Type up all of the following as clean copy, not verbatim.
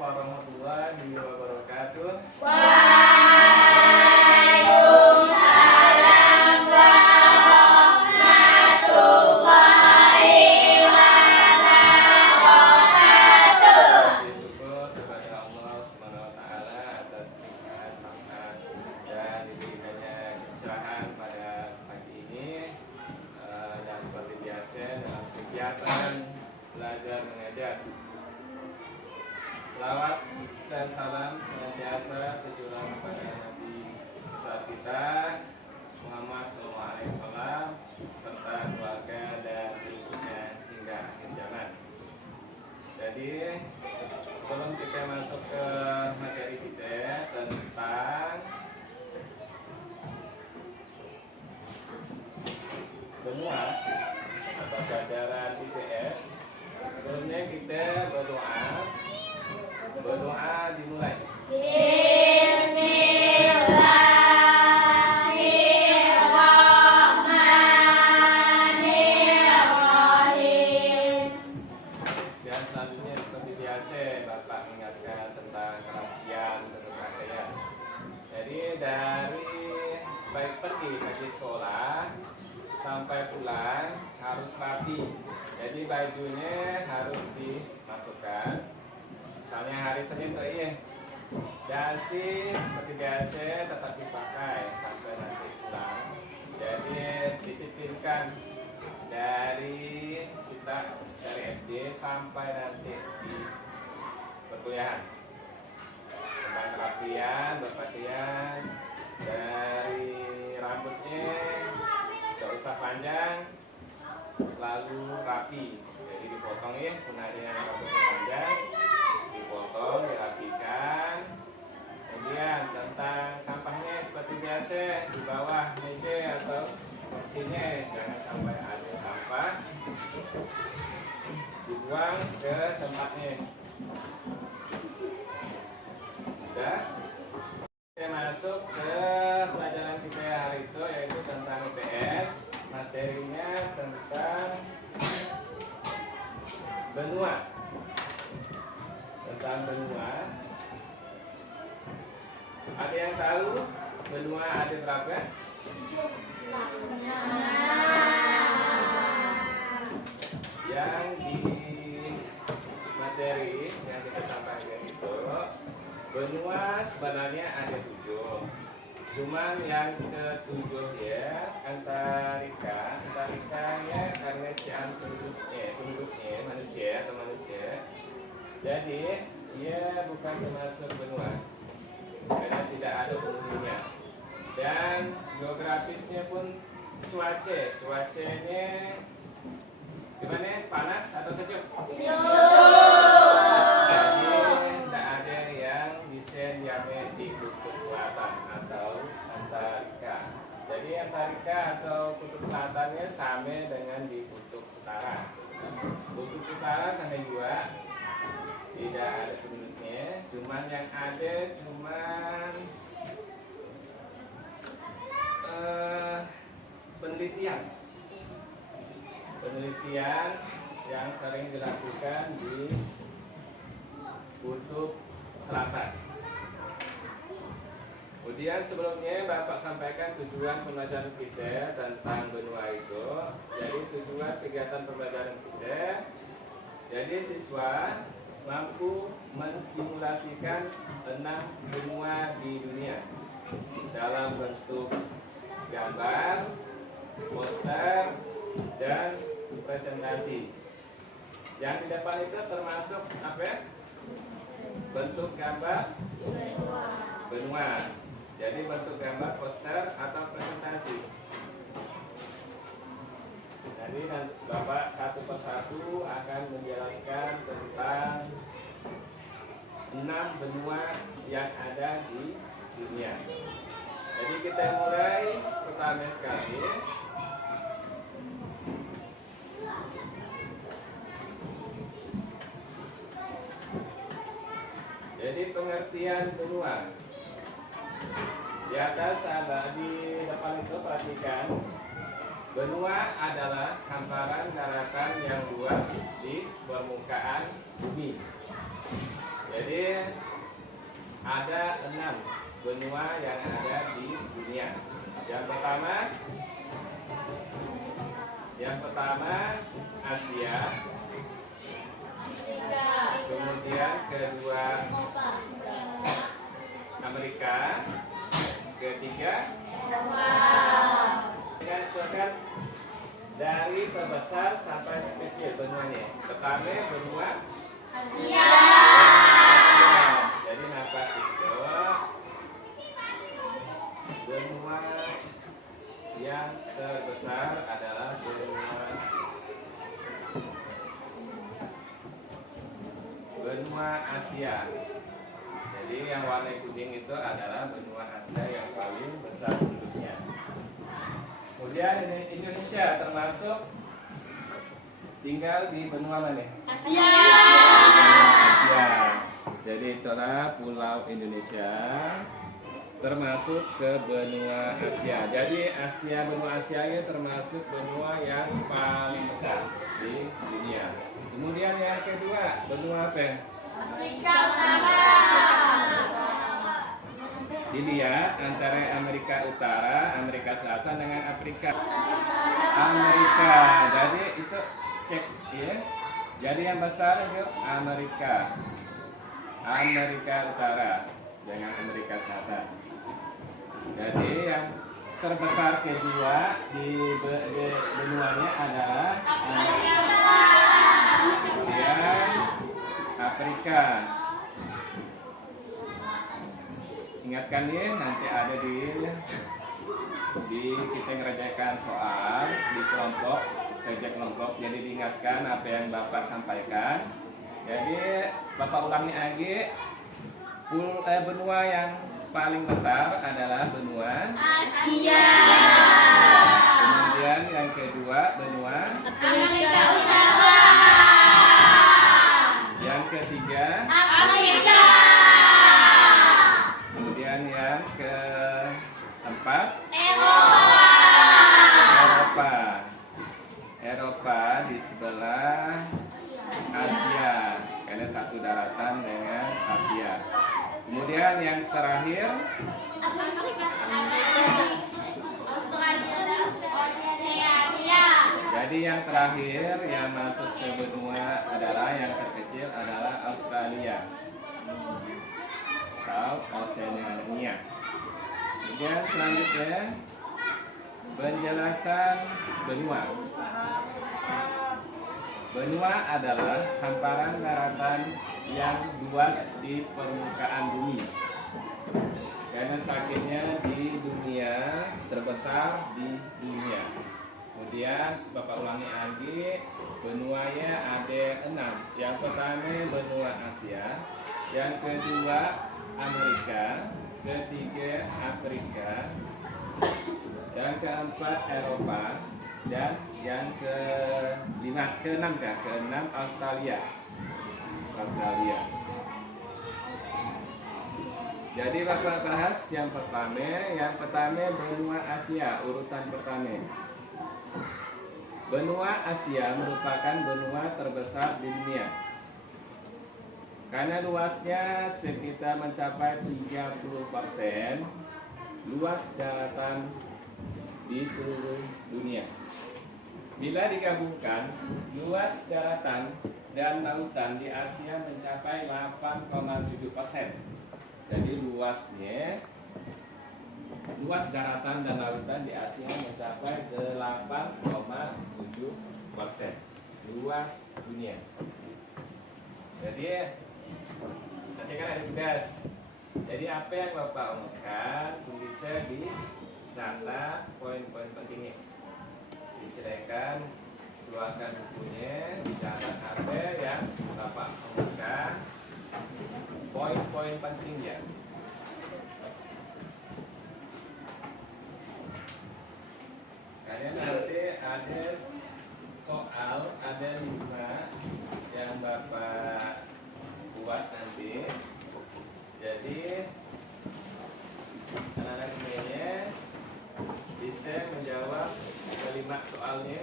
warahmatullahi wabarakatuh. Waalaikumsalam warahmatullahi wabarakatuh. Syukur kepada Allah Subhanahu wa taala atas nikmat rahmat dan diberikannya kecerahan pada pagi ini, dan seperti biasa dalam kegiatan belajar mengajar. Selawat dan salam senantiasa tercurah kepada Nabi besar kita Muhammad SAW serta keluarga dan pengikutnya hingga akhir zaman. Jadi sebelum kita masuk ke materi kita tentang benua atau jajaran IPS, sebelumnya kita berdoa dimulai. Bismillahirrahmanirrahim. Dan selanjutnya seperti biasa Bapak ingatkan tentang kerapian dan berpakaian. Jadi dari baik pergi sekolah sampai pulang harus rapi. Jadi bajunya harus dimasukkan. Misalnya hari Senin tuh dasi seperti biasa tetap dipakai sampai nanti pulang. Jadi disiplinkan dari kita dari SD sampai nanti di perkuliahan. Tentang kerapian, berpakaian, dari rambutnya tidak usah panjang, selalu rapi. Jadi dipotong pun ada yang rambutnya panjang, dipotong, dirapikan. Kemudian tentang sampahnya seperti biasa di bawah meja atau kursinya jangan sampai ada sampah, dibuang ke tempatnya. Sudah. Kita masuk ke pelajaran kita hari itu yaitu tentang IPS. Materinya tentang benua. Tentang benua. Ada yang tahu benua ada berapa? Yang di materi yang kita sampaikan itu benua sebenarnya ada 7. Cuman yang ke-7 ya Antarikanya karena sian penduduknya manusia. Jadi dia bukan termasuk benua karena tidak ada penghuninya. Dan geografisnya pun cuacanya gimana? Panas atau sejuk? Tidak ada yang bisa diambil di kutub selatan atau Antarika. Jadi Antarika atau kutub selatannya sama dengan di kutub utara. Kutub utara sama juga tidak ada penduduknya, cuman yang ada penelitian yang sering dilakukan di kutub selatan. Kemudian sebelumnya Bapak sampaikan tujuan pembelajaran kita tentang benua itu. Jadi tujuan kegiatan pembelajaran kita, jadi siswa mampu mensimulasikan 6 benua di dunia dalam bentuk gambar, poster, dan presentasi. Yang di depan itu termasuk apa? Bentuk gambar benua. Jadi bentuk gambar, poster, atau presentasi. Jadi Bapak satu persatu akan menjelaskan tentang 6 benua yang ada di dunia. Jadi kita mulai pertama sekali. Jadi pengertian benua. Di atas ada di depan itu perhatikan. Benua adalah hamparan daratan yang luas di permukaan bumi. Jadi ada 6 benua yang ada di dunia. Yang pertama Asia, kemudian kedua Amerika, ketiga kan dari terbesar sampai kecil benuanya. Pertama benua Asia. Jadi nafas itu benua yang terbesar adalah benua Asia. Jadi yang warna kuning itu adalah benua Asia yang paling besar penduduknya. Kemudian Indonesia termasuk tinggal di benua mana? Asia. Asia. Jadi itulah pulau Indonesia termasuk ke benua Asia. Jadi benua Asia ini termasuk benua yang paling besar di dunia. Kemudian yang kedua benua apa? Afrika Utara. Dilihat antara Amerika Utara, Amerika Selatan dengan Afrika. Jadi itu cek ya. Jadi yang besar itu Amerika Utara dengan Amerika Selatan. Jadi yang terbesar kedua di benuanya adalah kemudian Afrika. Ingatkan ya, nanti ada di kita ngerjakan soal di kelompok, kerja kelompok. Jadi diingatkan apa yang Bapak sampaikan. Jadi Bapak ulangi lagi. Benua yang paling besar adalah benua Asia. Kemudian yang kedua benua Amerika Utara. Yang ketiga Afrika. Kemudian yang keempat Eropa di sebelah Asia, karena satu daratan dengan Asia. Kemudian yang terakhir jadi yang terakhir yang masuk ke benua adalah yang terkecil adalah Australia atau Oceania. Kemudian selanjutnya penjelasan benua. Benua adalah hamparan daratan yang luas di permukaan bumi. Karena sakitnya di dunia, terbesar di dunia. Kemudian Bapak ulangi lagi, benuanya ada 6. Yang pertama benua Asia, yang kedua Amerika, ketiga Afrika, yang keempat Eropa, dan yang keenam Australia. Jadi Bapak bahas yang pertama benua Asia, urutan pertama. Benua Asia merupakan benua terbesar di dunia. Karena luasnya sekitar mencapai 30% luas daratan di seluruh dunia. Bila digabungkan, luas daratan dan lautan di Asia mencapai 8,7%. Jadi luas daratan dan lautan di Asia mencapai 8,7% luas dunia. Jadi nanti kan ada tugas. Jadi apa yang Bapak omongkan bisa dicatat poin-poin pentingnya. Disediakan, keluarkan bukunya, dicatat apa yang Bapak omongkan, poin-poin pentingnya. Kalian nanti ada soal, ada 5 yang Bapak buat nanti. Jadi anak-anak semuanya bisa menjawab 5 soalnya.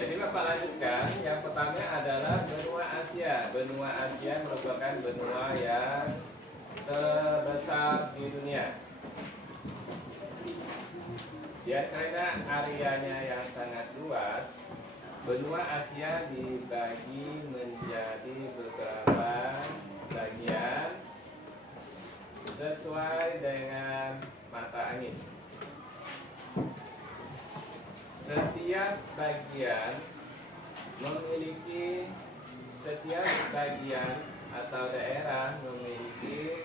Jadi Bapak lanjutkan. Yang pertama adalah benua Asia. benua Asia merupakan benua yang terbesar di dunia. Ya, karena areanya yang sangat luas, benua Asia dibagi menjadi beberapa bagian sesuai dengan mata angin. Setiap bagian atau daerah memiliki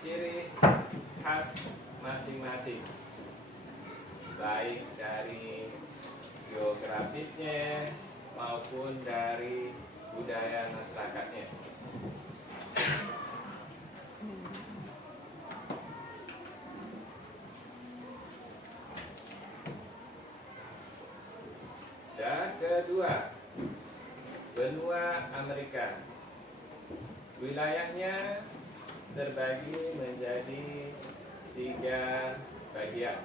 ciri khas masing-masing, baik dari geografisnya maupun dari budaya masyarakatnya. Dan kedua, benua Amerika. Wilayahnya terbagi menjadi 3 bagian,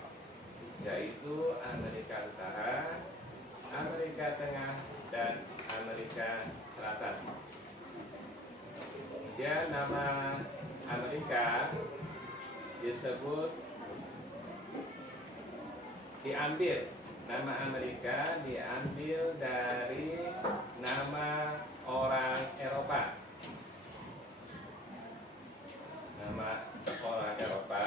yaitu Amerika Utara, Amerika Tengah, dan Amerika Selatan. Kemudian nama Amerika nama Amerika diambil dari nama orang Eropa. Nama orang Eropa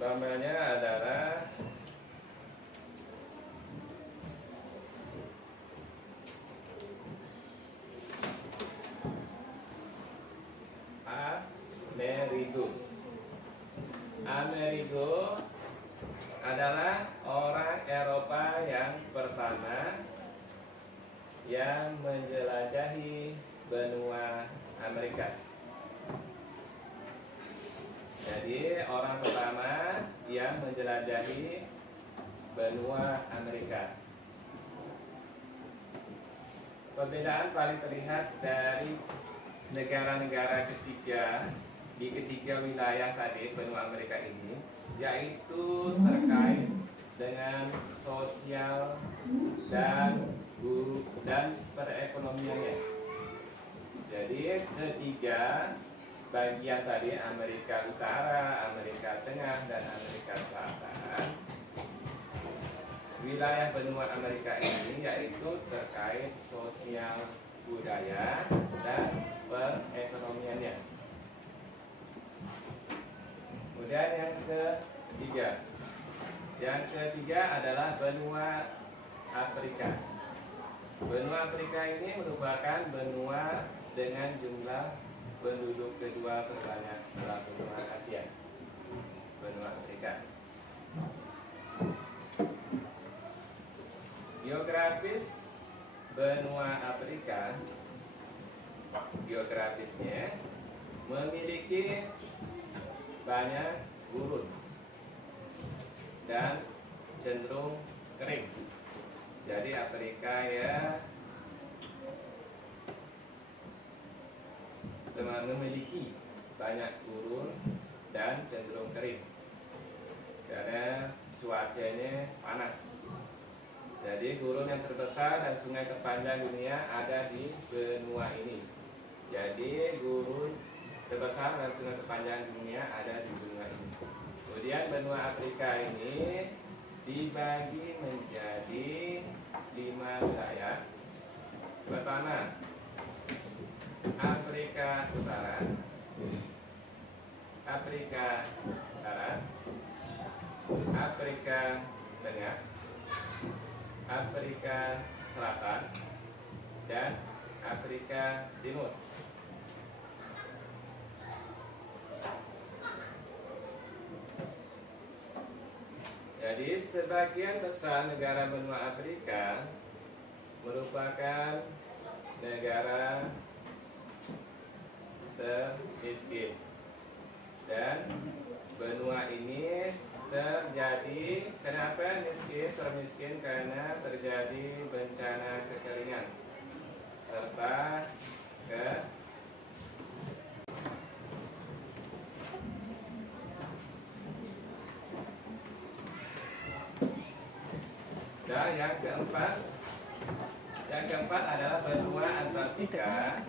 namanya adalah Amerigo adalah orang Eropa yang pertama yang menjelajahi benua Amerika. Jadi orang pertama yang menjelajahi benua Amerika. Perbedaan paling terlihat dari negara-negara ketiga di ketiga wilayah tadi benua Amerika ini, yaitu terkait dengan sosial dan perekonomiannya. Jadi ketiga bagian tadi, Amerika Utara, Amerika Tengah, dan Amerika Selatan, wilayah benua Amerika ini yaitu terkait sosial, budaya, dan perekonomiannya. Kemudian yang ketiga adalah benua Afrika. Benua Afrika ini merupakan benua dengan jumlah penduduk kedua terbanyak setelah benua Asia. Benua Afrika. Geografis benua Afrika, geografisnya memiliki banyak gurun dan cenderung kering. Jadi Afrika ya memiliki banyak gurun dan cenderung kering karena cuacanya panas. Jadi gurun yang terbesar dan sungai terpanjang dunia ada di benua ini. Jadi gurun terbesar dan sungai terpanjang dunia ada di benua ini. Kemudian benua Afrika ini dibagi menjadi 5 wilayah. Pertama, Afrika Utara, Afrika Barat, Afrika Tengah, Afrika Selatan, dan Afrika Timur. Jadi sebagian besar negara benua Afrika merupakan negara termiskin, dan benua ini terjadi, kenapa termiskin? Karena terjadi bencana kekeringan serta dan Yang keempat adalah benua Antartika.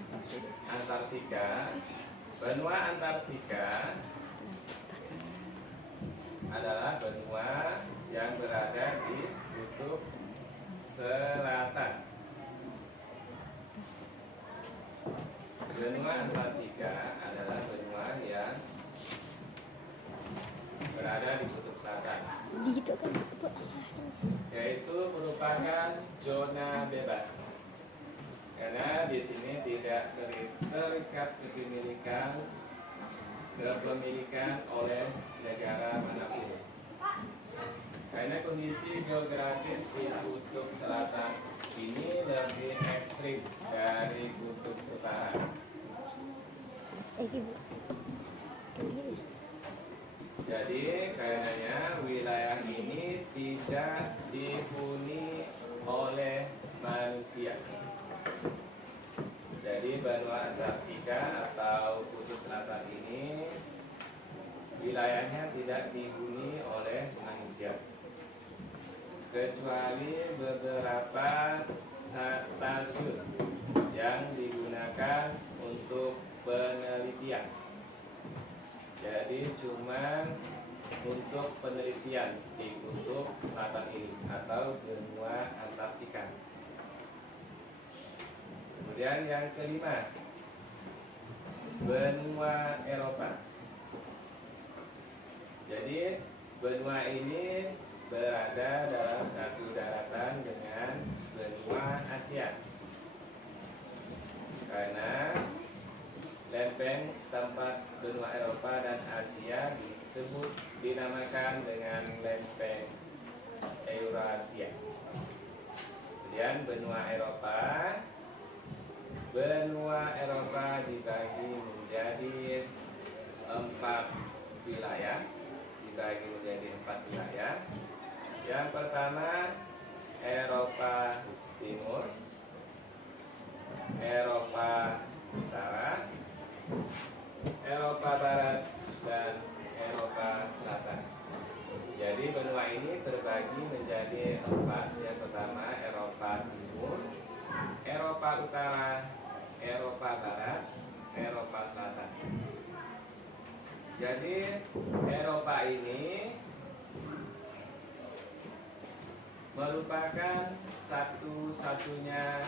Benua Antartika adalah benua yang berada di kutub selatan. Benua Antartika adalah benua yang berada di kutub selatan, yaitu merupakan zona bebas, karena di sini tidak terikat kepemilikan oleh negara manapun. Karena kondisi geografis di kutub selatan ini lebih ekstrim dari kutub utara. Jadi karenanya wilayah ini tidak dihuni oleh manusia. Jadi benua Antartika atau kutub selatan ini wilayahnya tidak dihuni oleh manusia, kecuali beberapa stasiun yang digunakan untuk penelitian. Jadi cuma untuk penelitian di kutub selatan ini atau benua Antartika. Kemudian yang kelima, benua Eropa. Jadi benua ini berada dalam satu daratan dengan benua Asia, karena lempeng tempat benua Eropa dan Asia dinamakan dengan lempeng Eurasia. Kemudian benua Eropa dibagi menjadi empat wilayah. Yang pertama Eropa Timur, Eropa Utara, Eropa Barat, dan Eropa Selatan. Jadi benua ini terbagi menjadi empat. Yang pertama Eropa Timur, Eropa Utara, Eropa Barat, Eropa Selatan. Jadi Eropa ini merupakan satu-satunya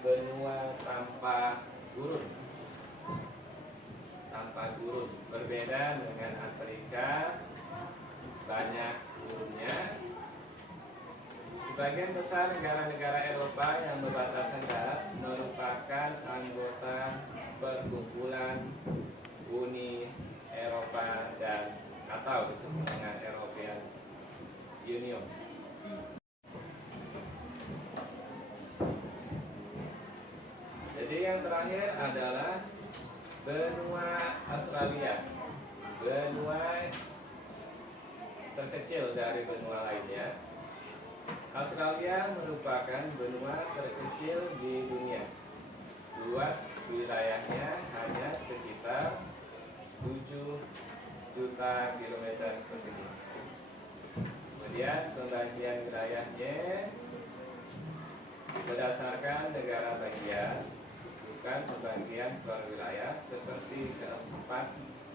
benua tanpa gurun. Berbeda dengan Afrika, banyak gurunnya. Sebagian besar negara-negara Eropa yang berbatasan darat merupakan anggota perkumpulan Uni Eropa dan atau disebut dengan European Union. Jadi yang terakhir adalah benua Australia. Benua terkecil dari benua lainnya. Australia merupakan benua terkecil di dunia. Luas wilayahnya hanya sekitar 7 juta kilometer persegi. Kemudian pembagian wilayahnya berdasarkan negara bagian, bukan pembagian per wilayah seperti keempat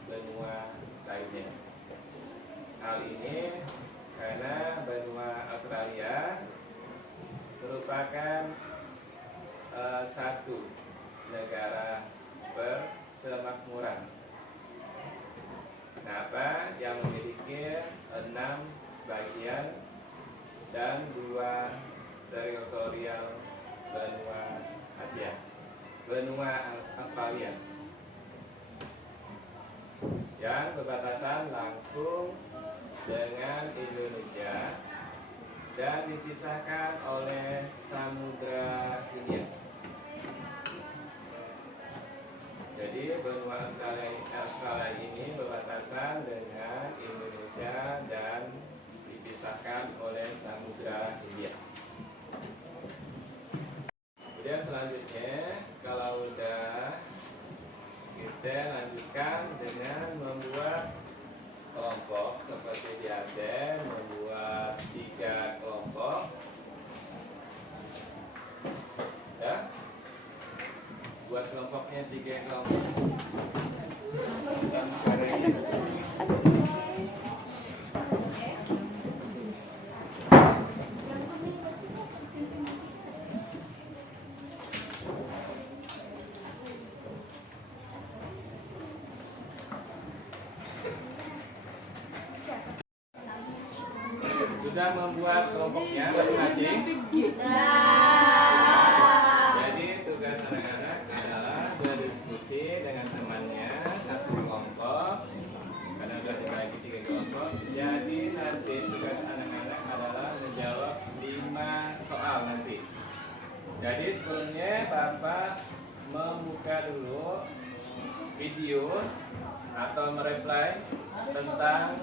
benua lainnya. Hal ini karena benua Australia merupakan satu negara persemakmuran. Kenapa? Yang memiliki 6 bagian dan 2 teritorial benua Australia yang berbatasan langsung dengan Indonesia dan dipisahkan oleh Samudra Hindia. Jadi benua Australia ini berbatasan dengan Indonesia dan dipisahkan oleh Samudra Hindia. Kemudian selanjutnya, kalau udah kita lanjutkan dengan membuat kelompok seperti biasa, membuat kelompoknya 3 kelompok. Sudah membuat kelompoknya masing-masing? Jadi tugas anak-anak adalah berdiskusi dengan temannya satu kelompok. Karena sudah dibagi 3 kelompok. Jadi nanti tugas anak-anak adalah menjawab 5 soal nanti. Jadi sebelumnya Bapak membuka dulu video atau mereply tentang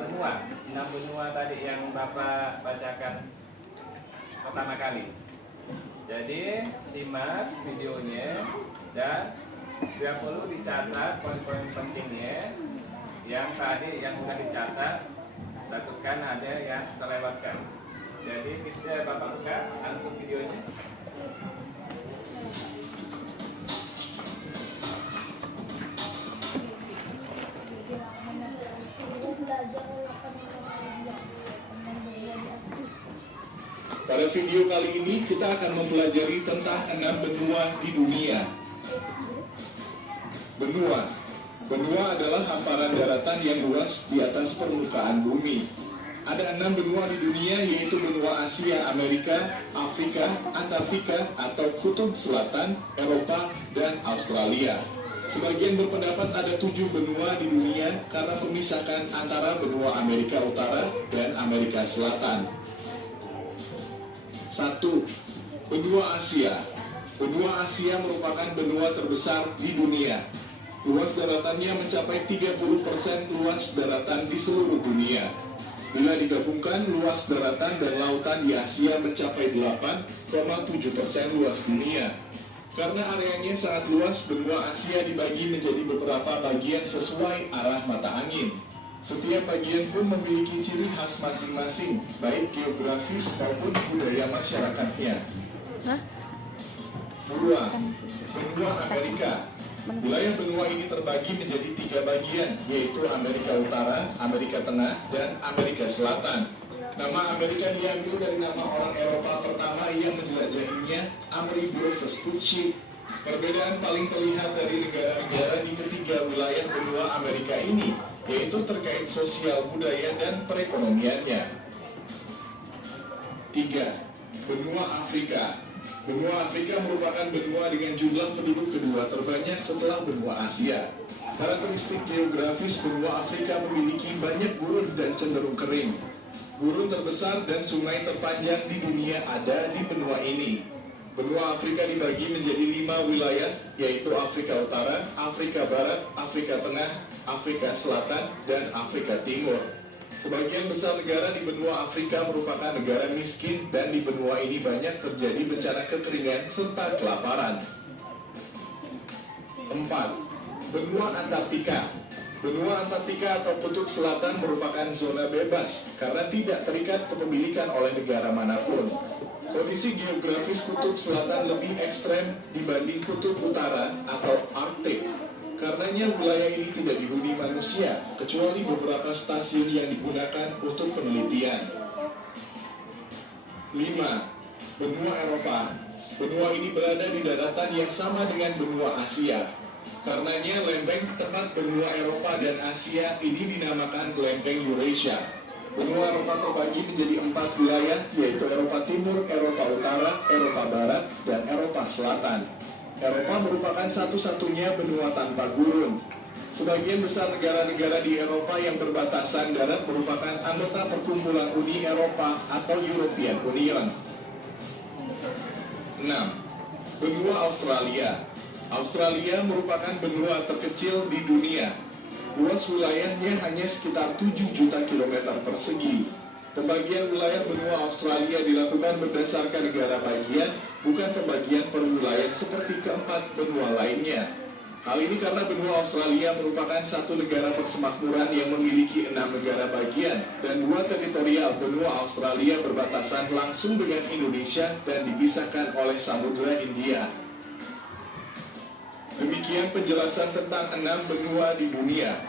benua, 6 benua tadi yang Bapak bacakan pertama kali. Jadi simak videonya dan tidak perlu dicatat poin-poin pentingnya. Yang tadi yang sudah dicatat, takutkan ada yang terlewatkan. Jadi kita Bapak buka langsung videonya. Pada video kali ini kita akan mempelajari tentang 6 benua di dunia. Benua adalah hamparan daratan yang luas di atas permukaan bumi. Ada 6 benua di dunia, yaitu benua Asia, Amerika, Afrika, Antartika atau Kutub Selatan, Eropa, dan Australia. Sebagian berpendapat ada 7 benua di dunia karena memisahkan antara benua Amerika Utara dan Amerika Selatan. 1. Benua Asia. Benua Asia merupakan benua terbesar di dunia. Luas daratannya mencapai 30% luas daratan di seluruh dunia. Bila digabungkan, luas daratan dan lautan di Asia mencapai 8,7% luas dunia. Karena areanya sangat luas, benua Asia dibagi menjadi beberapa bagian sesuai arah mata angin. Setiap bagian pun memiliki ciri khas masing-masing, baik geografis maupun budaya masyarakatnya. 2. Benua Amerika. Wilayah benua ini terbagi menjadi 3 bagian, yaitu Amerika Utara, Amerika Tengah, dan Amerika Selatan. Nama Amerika diambil dari nama orang Eropa pertama yang menjelajahinya, Amerigo Vespucci. Perbedaan paling terlihat dari negara-negara di ketiga wilayah benua Amerika ini, yaitu terkait sosial, budaya, dan perekonomiannya. 3. Benua Afrika. Benua Afrika merupakan benua dengan jumlah penduduk kedua terbanyak setelah benua Asia. Karakteristik geografis benua Afrika memiliki banyak gurun dan cenderung kering. Gurun terbesar dan sungai terpanjang di dunia ada di benua ini. Benua Afrika dibagi menjadi 5 wilayah, yaitu Afrika Utara, Afrika Barat, Afrika Tengah, Afrika Selatan, dan Afrika Timur. Sebagian besar negara di benua Afrika merupakan negara miskin dan di benua ini banyak terjadi bencana kekeringan serta kelaparan. 4. Benua Antartika. Benua Antartika atau Kutub Selatan merupakan zona bebas karena tidak terikat kepemilikan oleh negara manapun. Kondisi geografis Kutub Selatan lebih ekstrem dibanding Kutub Utara atau Arktik. Karenanya wilayah ini tidak dihuni manusia, kecuali beberapa stasiun yang digunakan untuk penelitian. 5. Benua Eropa. Benua ini berada di daratan yang sama dengan benua Asia. Karenanya lempeng tempat benua Eropa dan Asia ini dinamakan lempeng Eurasia. Benua Eropa terbagi menjadi 4 wilayah, yaitu Eropa Timur, Eropa Utara, Eropa Barat, dan Eropa Selatan. Eropa merupakan satu-satunya benua tanpa gurun. Sebagian besar negara-negara di Eropa yang berbatasan darat merupakan anggota Perkumpulan Uni Eropa atau European Union. 6. Benua Australia. Australia merupakan benua terkecil di dunia. Luas wilayahnya hanya sekitar 7 juta kilometer persegi. Pembagian wilayah benua Australia dilakukan berdasarkan negara bagian, bukan pembagian per wilayah seperti keempat benua lainnya. Hal ini karena benua Australia merupakan satu negara persemakmuran yang memiliki 6 negara bagian, dan 2 teritorial benua Australia berbatasan langsung dengan Indonesia dan dipisahkan oleh Samudra Hindia. Demikian penjelasan tentang 6 benua di dunia.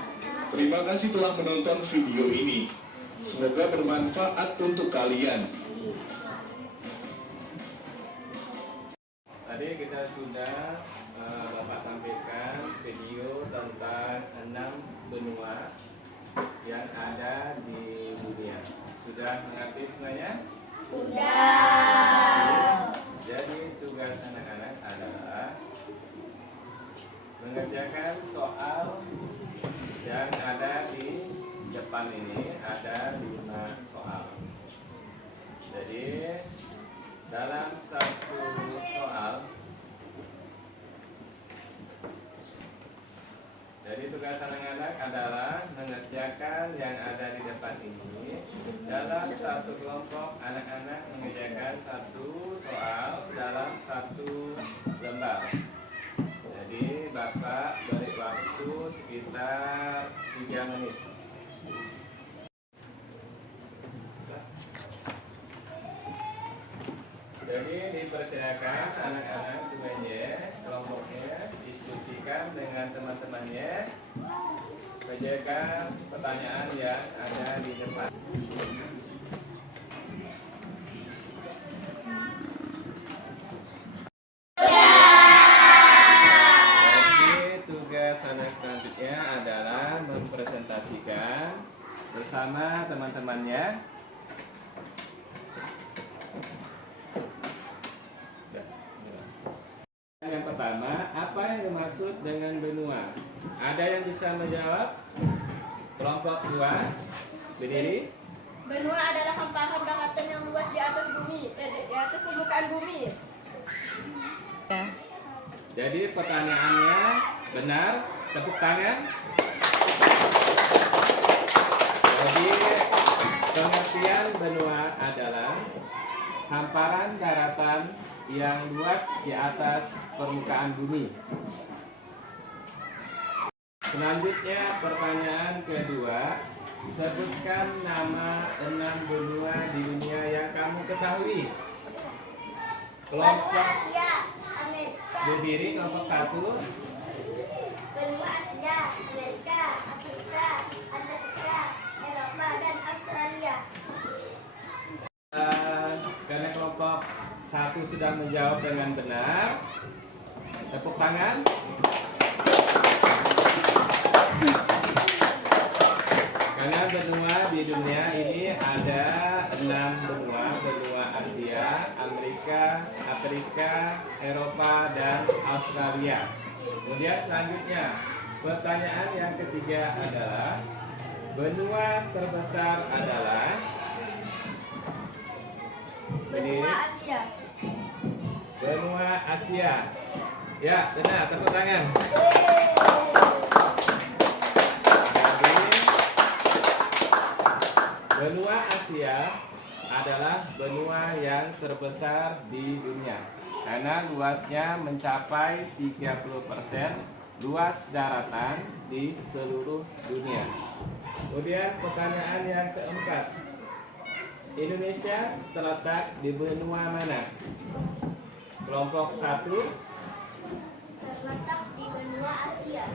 Terima kasih telah menonton video ini. Semoga bermanfaat untuk kalian. Tadi kita sudah Bapak tampilkan video tentang 6 benua yang ada di dunia. Sudah mengerti semuanya? Sudah. Jadi tugas anak-anak adalah mengerjakan soal yang ada di depan ini, ada 5 soal. Jadi dalam satu soal, jadi tugas anak-anak adalah mengerjakan yang ada di depan ini. Dalam satu kelompok, anak-anak mengerjakan satu soal dalam satu lembar. Jadi Bapak beri waktu sekitar 3 menit. Jadi dipersilakan anak-anak semuanya, kelompoknya diskusikan dengan teman-temannya, kerjakan pertanyaan yang ada di depan. Jadi tugas anak selanjutnya adalah mempresentasikan bersama teman-temannya. Yang pertama, apa yang dimaksud dengan benua? Ada yang bisa menjawab? Kelompok 2, berdiri. Benua adalah hamparan daratan yang luas di atas bumi, di atas permukaan bumi. Jadi pertanyaannya benar, tepuk tangan. Jadi pengertian benua adalah hamparan daratan yang luas di atas permukaan bumi. Selanjutnya pertanyaan kedua, sebutkan nama 6 benua di dunia yang kamu ketahui. Kelompok Asia, Amerika. berdiri, kelompok 1. Benua Asia, Amerika, Afrika, Antartika, Eropa, dan Australia. Karena kelompok 1 sudah menjawab dengan benar, tepuk tangan. Karena benua di dunia ini ada 6 benua, benua Asia, Amerika, Afrika, Eropa, dan Australia. Kemudian selanjutnya, pertanyaan yang ketiga adalah benua terbesar adalah Benua Asia. benua Asia. Ya, benar, tepuk tangan. Jadi, benua Asia adalah benua yang terbesar di dunia karena luasnya mencapai 30% luas daratan di seluruh dunia. Kemudian pertanyaan yang keempat, Indonesia terletak di benua mana? Kelompok 1, Terletak di benua Asia.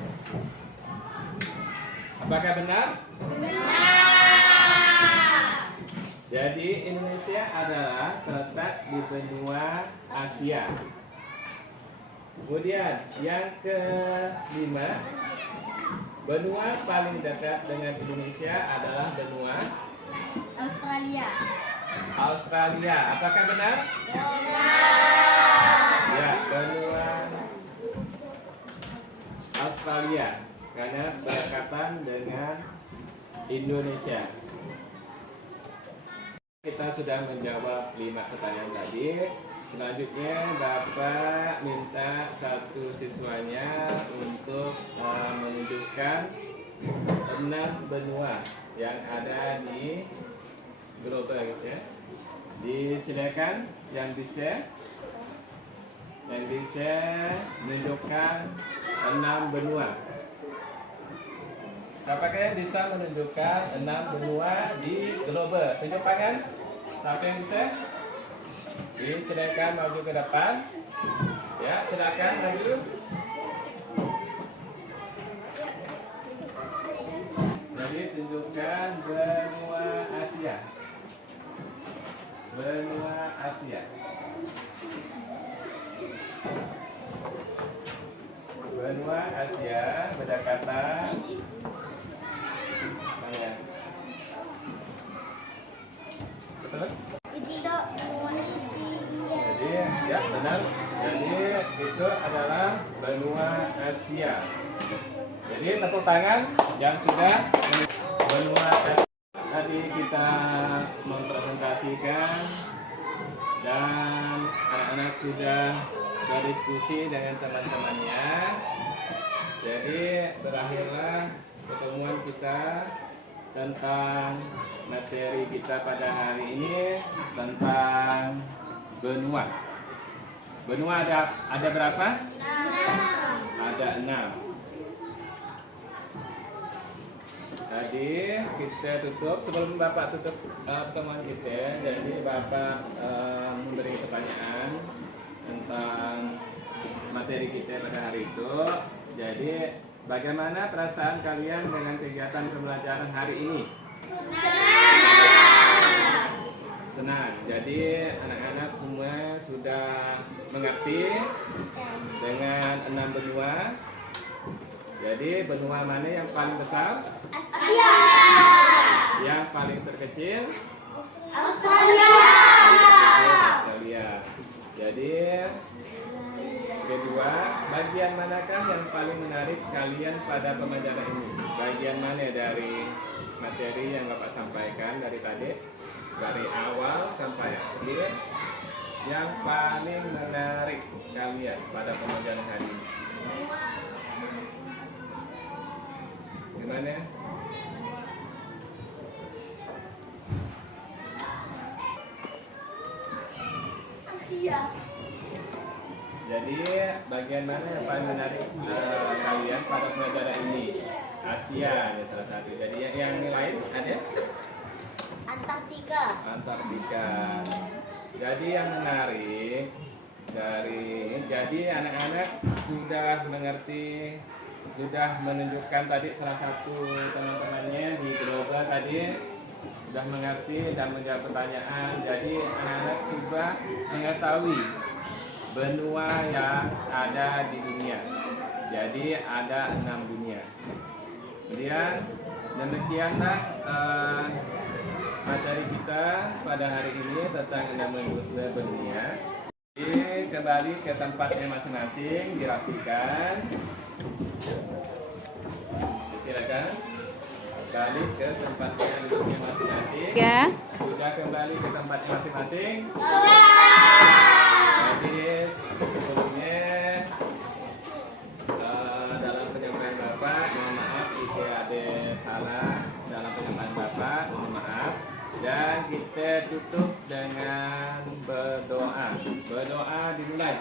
apakah benar? Benar. Jadi Indonesia adalah terletak di benua Asia. Kemudian yang kelima, benua paling dekat dengan Indonesia adalah benua Australia. Australia. Apakah benar? Benar. Ya, benua Australia karena berdekatan dengan Indonesia. Kita sudah menjawab 5 pertanyaan tadi. Selanjutnya Bapak minta satu siswanya untuk menunjukkan 6 benua yang ada di global gitu ya. Disilakan yang bisa menunjukkan 6 benua. Siapakah yang bisa menunjukkan 6 benua di global? Tunjuk tangan. Siapa yang bisa? Silakan maju ke depan. Ya, silakan maju. tunjukkan benua Asia. Benua Asia. Benua Asia beda kata. Mana ya? Betul? Jadi ya benar. Jadi itu adalah benua Asia. Jadi tepuk tangan yang sudah benua Asia. Tadi kita mempresentasikan dan anak-anak sudah berdiskusi dengan teman-temannya. Jadi berakhirlah pertemuan kita tentang materi kita pada hari ini tentang benua. Benua ada berapa? 6. Ada 6. Jadi kita tutup, sebelum Bapak tutup pertemuan kita, jadi Bapak memberi pertanyaan tentang materi kita pada hari itu. Jadi bagaimana perasaan kalian dengan kegiatan pembelajaran hari ini? Senang. Jadi anak-anak semua sudah mengerti dengan 6 benua. Jadi benua mana yang paling besar? Asia. Yang paling terkecil? Australia. Jadi kedua, bagian manakah yang paling menarik kalian pada pembelajaran ini? Bagian mana dari materi yang Bapak sampaikan dari tadi? Dari awal sampai akhir yang paling menarik kalian pada pembelajaran hari ini? Gimana? Asia. Jadi bagian mana yang paling menarik kalian pada pembelajaran ini? Asia ya salah satu. Jadi yang lain ada? Antartika. Jadi yang menarik jadi anak-anak sudah mengerti, sudah menunjukkan tadi salah satu teman-temannya di global tadi sudah mengerti dan menjawab pertanyaan. Jadi anak-anak sudah mengetahui benua yang ada di dunia. Jadi ada 6 dunia. Kemudian demikianlah materi kita pada hari ini tentang 6 benua. Jadi kembali ke tempatnya masing-masing, dirapikan. Silakan kembali ke tempatnya duduknya masing-masing. Ya. Sudah kembali ke tempatnya masing-masing? Jadi sebelumnya dalam penyampaian Bapak, mohon maaf jika ada salah dalam penyampaian Bapak, mohon maaf. Dan kita tutup dengan berdoa. Berdoa dimulai.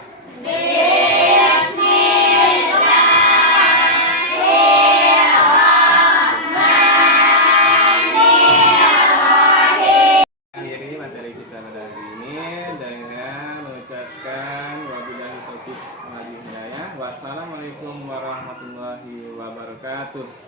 Akhiri materi kita pada hari ini dengan mengucapkan wabillahi taufiq wal hidayah. Wassalamualaikum warahmatullahi wabarakatuh.